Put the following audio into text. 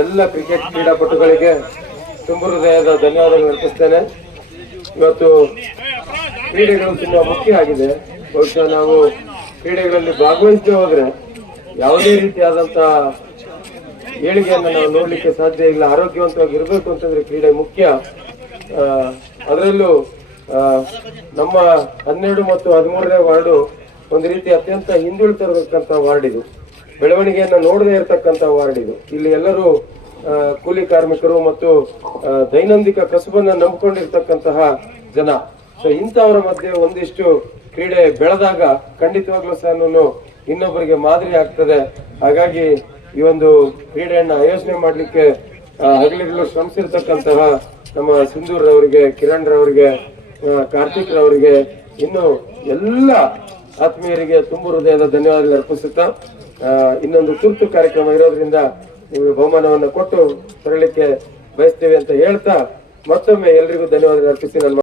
ಎಲ್ಲ ಕ್ರಿಕೆಟ್ ಕ್ರೀಡಾಪಟುಗಳಿಗೆ ತುಂಬ ಹೃದಯದ ಧನ್ಯವಾದಗಳು ಅರ್ಪಿಸ್ತೇನೆ. ಇವತ್ತು ಕ್ರೀಡೆಗಳು ತುಂಬಾ ಮುಖ್ಯ ಆಗಿದೆ. ಬಹುಶಃ ನಾವು ಕ್ರೀಡೆಗಳಲ್ಲಿ ಭಾಗವಹಿಸದೆ ಹೋದ್ರೆ ಯಾವುದೇ ರೀತಿಯಾದಂತಹ ಏಳಿಗೆಯನ್ನು ನಾವು ನೋಡ್ಲಿಕ್ಕೆ ಸಾಧ್ಯ ಇಲ್ಲ. ಆರೋಗ್ಯವಂತವಾಗಿ ಇರಬೇಕು ಅಂತಂದ್ರೆ ಕ್ರೀಡೆ ಮುಖ್ಯ. ಅದರಲ್ಲೂ ನಮ್ಮ 12 ಮತ್ತು 13ನೇ ವಾರ್ಡು ಒಂದು ರೀತಿ ಅತ್ಯಂತ ಹಿಂದುಳಿತಿರತಕ್ಕಂಥ ವಾರ್ಡ್ ಇದು. ಬೆಳವಣಿಗೆಯನ್ನು ನೋಡದೇ ಇರತಕ್ಕಂಥ ವಾರ್ಡ್ ಇದು. ಇಲ್ಲಿ ಎಲ್ಲರೂ ಕೂಲಿ ಕಾರ್ಮಿಕರು ಮತ್ತು ದೈನಂದಿನ ಕಸುಬನ್ನ ನಂಬಿಕೊಂಡಿರ್ತಕ್ಕಂತಹ ಜನ. ಸೊ ಇಂಥವರ ಮಧ್ಯೆ ಒಂದಿಷ್ಟು ಕ್ರೀಡೆ ಬೆಳೆದಾಗ ಖಂಡಿತವಾಗ್ಲೂ ಸಹ ಇನ್ನೊಬ್ಬರಿಗೆ ಮಾದರಿ ಆಗ್ತದೆ. ಹಾಗಾಗಿ ಈ ಒಂದು ಕ್ರೀಡೆಯನ್ನ ಆಯೋಜನೆ ಮಾಡ್ಲಿಕ್ಕೆ ಹಗಲಿರುಳು ಶ್ರಮಿಸಿರ್ತಕ್ಕಂತಹ ನಮ್ಮ ಸಿಂಧೂರ್ ರವರಿಗೆ, ಕಿರಣ್ ರವರಿಗೆ, ಕಾರ್ತಿಕ್ ರವರಿಗೆ, ಇನ್ನು ಎಲ್ಲ ಆತ್ಮೀಯರಿಗೆ ತುಂಬ ಹೃದಯದ ಧನ್ಯವಾದಗಳು ಅರ್ಪಿಸುತ್ತಾ ಇನ್ನೊಂದು ತುರ್ತು ಕಾರ್ಯಕ್ರಮ ಇರೋದ್ರಿಂದ ನೀವು ಬಹುಮಾನವನ್ನು ಕೊಟ್ಟು ತರಲಿಕ್ಕೆ ಬಯಸ್ತೇವೆ ಅಂತ ಹೇಳ್ತಾ ಮತ್ತೊಮ್ಮೆ ಎಲ್ರಿಗೂ ಧನ್ಯವಾದಗಳು ಅರ್ಪಿಸಿ ನನ್ನ